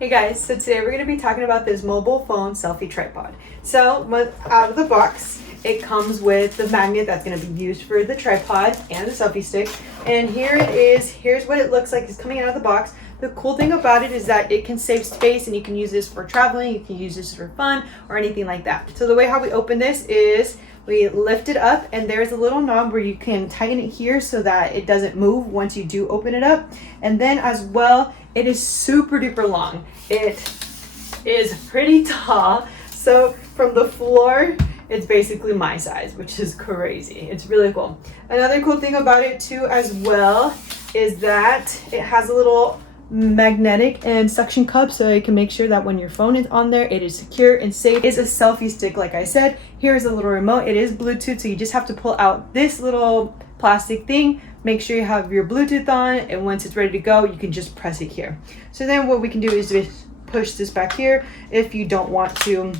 Hey guys, so today we're going to be talking about this mobile phone selfie tripod. So out of the box, it comes with the magnet that's going to be used for the tripod and the selfie stick. And here it is. Here's what it looks like. It's coming out of the box. The cool thing about it is that it can save space and you can use this for traveling, you can use this for fun or anything like that. So the way how we open this is we lift it up and there's a little knob where you can tighten it here so that it doesn't move once you do open it up. And then as well, it is super duper long. It is pretty tall. So from the floor, it's basically my size, which is crazy. It's really cool. Another cool thing about it too as well is that it has a little magnetic and suction cup so you can make sure that when your phone is on there, it is secure and safe. It's a selfie stick, like I said. Here's a little remote. It is Bluetooth, so you just have to pull out this little plastic thing. Make sure you have your Bluetooth on, and once it's ready to go, you can just press it here. So then what we can do is just push this back here. If you don't want to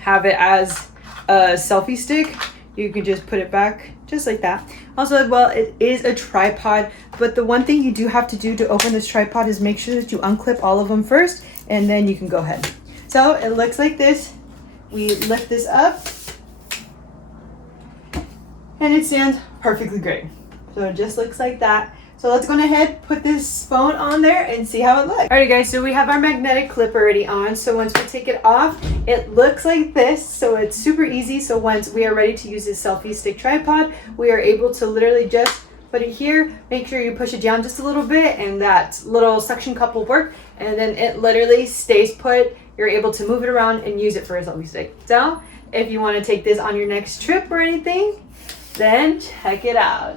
have it as a selfie stick, you can just put it back just like that. Also, as well, it is a tripod, but the one thing you do have to do to open this tripod is make sure that you unclip all of them first, and then you can go ahead. So it looks like this. We lift this up, and it stands perfectly great. So it just looks like that. So let's go ahead, put this phone on there and see how it looks. Alrighty guys, so we have our magnetic clip already on. So once we take it off, it looks like this. So it's super easy. So once we are ready to use this selfie stick tripod, we are able to literally just put it here. Make sure you push it down just a little bit and that little suction cup will work. And then it literally stays put. You're able to move it around and use it for a selfie stick. So if you want to take this on your next trip or anything, then check it out.